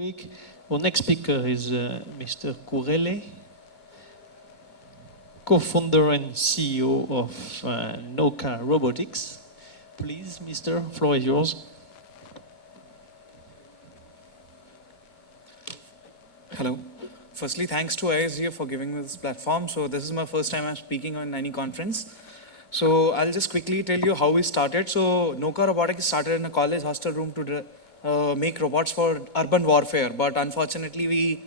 quick. Our next speaker is Mr. Kurele, co-founder and CEO of Noka Robotics. Please, Mr. Floor is yours. Hello. Firstly, thanks to ISGF for giving me this platform. So this is my first time I'm speaking on any conference. So I'll just quickly tell you how we started. So Noka Robotics started in a college hostel room to make robots for urban warfare. But unfortunately, we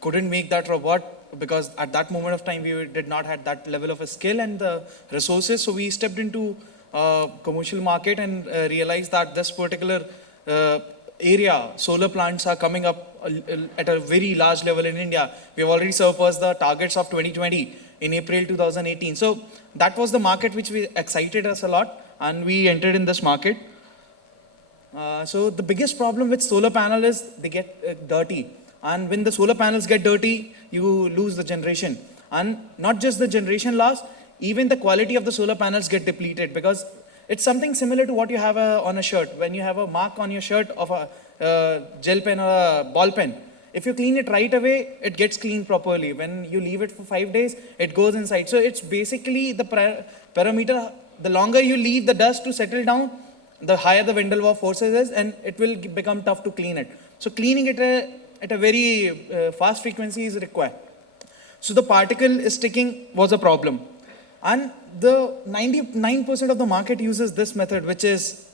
couldn't make that robot because at that moment of time, we did not have that level of a skill and the resources. So we stepped into commercial market and realized that this particular area, solar plants are coming up at a very large level in India. We have already surpassed the targets of 2020 in April 2018. So that was the market which excited us a lot, and we entered in this market. So the biggest problem with solar panel is they get dirty. And when the solar panels get dirty, you lose the generation. And not just the generation loss, even the quality of the solar panels get depleted, because it's something similar to what you have on a shirt. When you have a mark on your shirt of a gel pen or a ball pen, if you clean it right away, it gets cleaned properly. When you leave it for 5 days, it goes inside. So it's basically the parameter. The longer you leave the dust to settle down, the higher the van der Waals forces is, and it will become tough to clean it. So cleaning it at a very fast frequency is required. So the particle sticking was a problem. And the 99% of the market uses this method, which is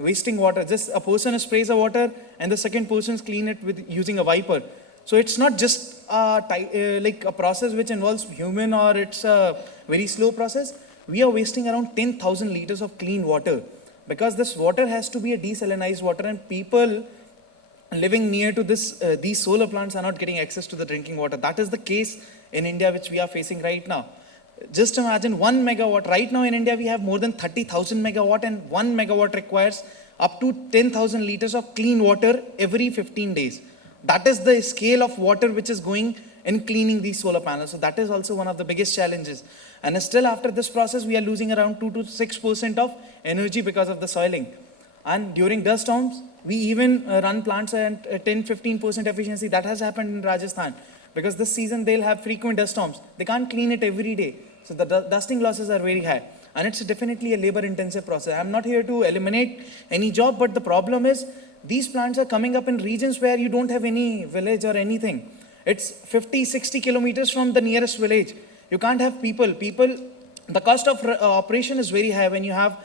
wasting water. Just a person sprays the water and the second person clean it with using a wiper. So it's not just like a process which involves human, or it's a very slow process. We are wasting around 10,000 liters of clean water, because this water has to be a desalinized water, and people living near to these solar plants are not getting access to the drinking water. That is the case in India, which we are facing right now. Just imagine 1 megawatt. Right now in India, we have more than 30,000 megawatt, and 1 megawatt requires up to 10,000 liters of clean water every 15 days. That is the scale of water which is going in cleaning these solar panels. So that is also one of the biggest challenges. And still after this process, we are losing around 2 to 6% of energy because of the soiling. And during dust storms, we even run plants at 10-15% efficiency. That has happened in Rajasthan, because this season they'll have frequent dust storms. They can't clean it every day. So the dusting losses are very high. And it's definitely a labor-intensive process. I'm not here to eliminate any job, but the problem is these plants are coming up in regions where you don't have any village or anything. It's 50, 60 kilometers from the nearest village. You can't have people. The cost of operation is very high when you have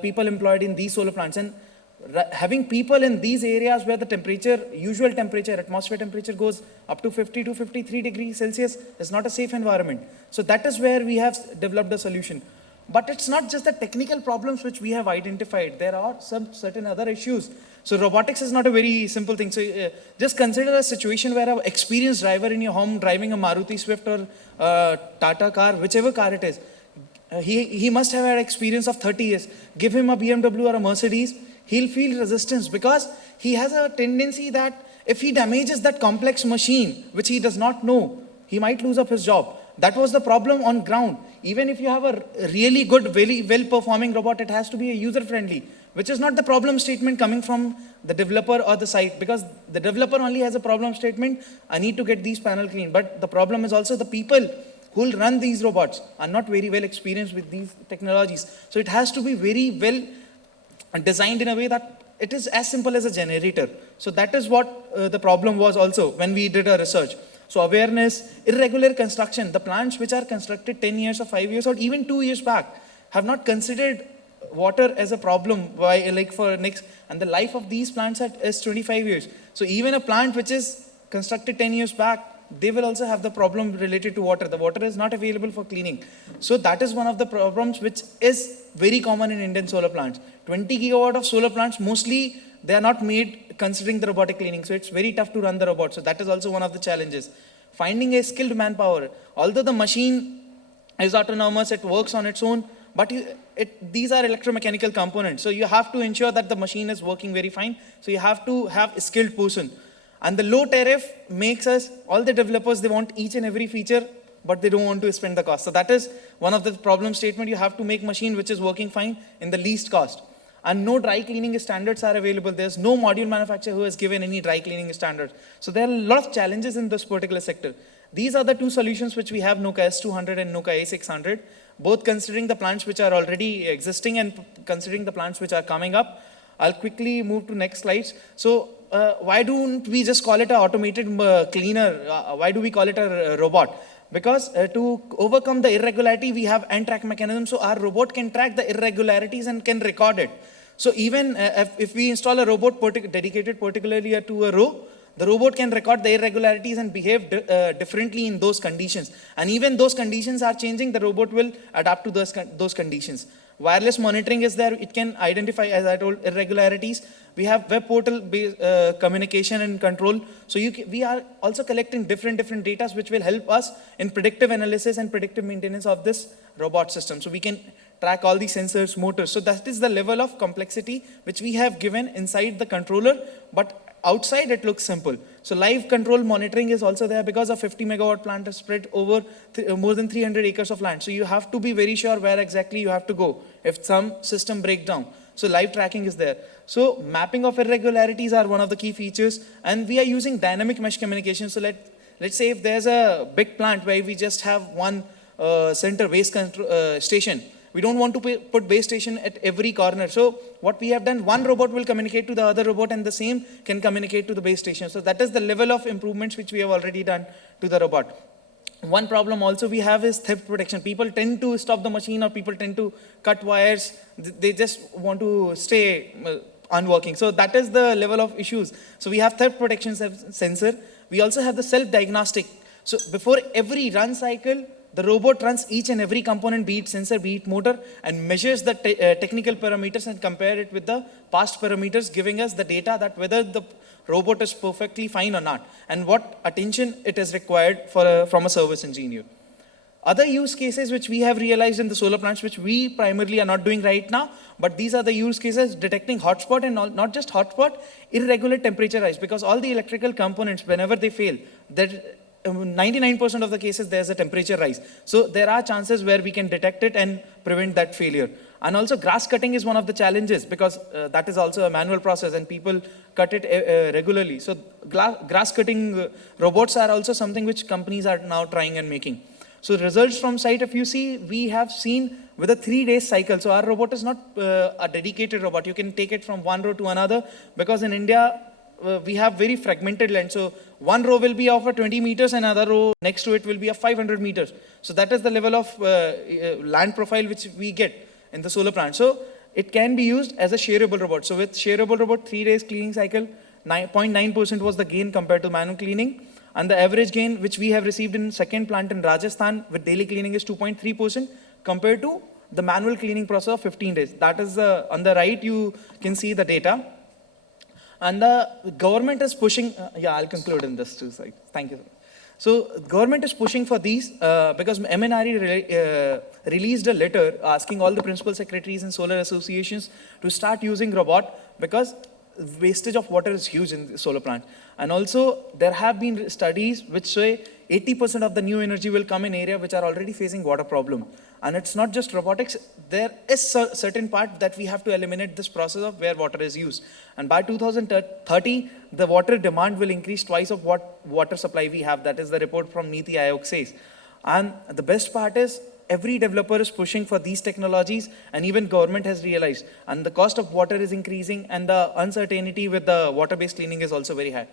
people employed in these solar plants. And having people in these areas where the temperature, usual temperature, atmosphere temperature goes up to 50 to 53 degrees Celsius is not a safe environment. So that is where we have developed a solution. But it's not just the technical problems which we have identified. There are some certain other issues. So robotics is not a very simple thing. So just consider a situation where an experienced driver in your home driving a Maruti Swift or Tata car, whichever car it is, he must have had experience of 30 years. Give him a BMW or a Mercedes, he'll feel resistance, because he has a tendency that if he damages that complex machine, which he does not know, he might lose up his job. That was the problem on ground. Even if you have a really good, very well-performing robot, it has to be a user-friendly, which is not the problem statement coming from the developer or the site, because the developer only has a problem statement, I need to get these panels clean. But the problem is also the people who will run these robots are not very well experienced with these technologies. So it has to be very well designed in a way that it is as simple as a generator. So that is what the problem was also when we did our research. So awareness, irregular construction, the plants which are constructed 10 years or 5 years or even 2 years back have not considered water as a problem and the life of these plants is 25 years. So even a plant which is constructed 10 years back, they will also have the problem related to water. The water is not available for cleaning. So that is one of the problems which is very common in Indian solar plants. 20 gigawatt of solar plants, mostly they are not made considering the robotic cleaning. So it's very tough to run the robot. So that is also one of the challenges. Finding a skilled manpower. Although the machine is autonomous, it works on its own, but these are electromechanical components. So you have to ensure that the machine is working very fine. So you have to have a skilled person. And the low tariff makes us, all the developers, they want each and every feature, but they don't want to spend the cost. So that is one of the problem statement. You have to make machine which is working fine in the least cost. And no dry cleaning standards are available. There's no module manufacturer who has given any dry cleaning standards. So there are a lot of challenges in this particular sector. These are the two solutions which we have, Noka S200 and Noka A600, both considering the plants which are already existing and considering the plants which are coming up. I'll quickly move to next slides. So why don't we just call it an automated cleaner? Why do we call it a robot? Because to overcome the irregularity, we have end track mechanism. So our robot can track the irregularities and can record it. So even if we install a robot dedicated particularly to a row, the robot can record the irregularities and behave differently in those conditions. And even those conditions are changing, the robot will adapt to those conditions. Wireless monitoring is there. It can identify, as I told, irregularities. We have web portal communication and control. So we are also collecting different data which will help us in predictive analysis and predictive maintenance of this robot system. So we can track all the sensors, motors. So that is the level of complexity which we have given inside the controller, but outside it looks simple. So live control monitoring is also there because a 50 megawatt plant is spread over more than 300 acres of land. So you have to be very sure where exactly you have to go if some system breaks down. So live tracking is there. So mapping of irregularities are one of the key features, and we are using dynamic mesh communication. So let's say if there's a big plant where we just have one center base station. We don't want to put base station at every corner. So what we have done, one robot will communicate to the other robot and the same can communicate to the base station. So that is the level of improvements which we have already done to the robot. One problem also we have is theft protection. People tend to stop the machine, or people tend to cut wires. They just want to stay unworking. So that is the level of issues. So we have theft protection sensor. We also have the self-diagnostic. So before every run cycle, the robot runs each and every component, be it sensor, be it motor, and measures the technical parameters and compare it with the past parameters, giving us the data that whether the robot is perfectly fine or not, and what attention it is required from a service engineer. Other use cases which we have realized in the solar plants, which we primarily are not doing right now, but these are the use cases: detecting hotspot, and not just hotspot, irregular temperature rise, because all the electrical components, whenever they fail, that 99% of the cases there's a temperature rise. So there are chances where we can detect it and prevent that failure. And also grass cutting is one of the challenges, because that is also a manual process and people cut it regularly. So grass cutting robots are also something which companies are now trying and making. So results from site, if you see, we have seen with a 3-day cycle. So our robot is not a dedicated robot. You can take it from one row to another, because in India, we have very fragmented land. So one row will be of 20 meters, and another row next to it will be of 500 meters. So that is the level of land profile which we get in the solar plant. So it can be used as a shareable robot. So with shareable robot, 3 days cleaning cycle, 9.9% was the gain compared to manual cleaning. And the average gain which we have received in second plant in Rajasthan with daily cleaning is 2.3% compared to the manual cleaning process of 15 days. That is on the right, you can see the data. And the government is pushing, I'll conclude in this too side. Thank you. So government is pushing for these because MNRE released a letter asking all the principal secretaries and solar associations to start using robot, because wastage of water is huge in the solar plant. And also there have been studies which say 80% of the new energy will come in area which are already facing water problem. And it's not just robotics, there is a certain part that we have to eliminate this process of where water is used. And by 2030, the water demand will increase twice of what water supply we have. That is the report from Niti Aayog says. And the best part is every developer is pushing for these technologies, and even government has realized. And the cost of water is increasing, and the uncertainty with the water-based cleaning is also very high.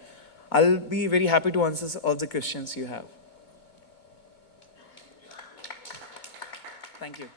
I'll be very happy to answer all the questions you have. Thank you.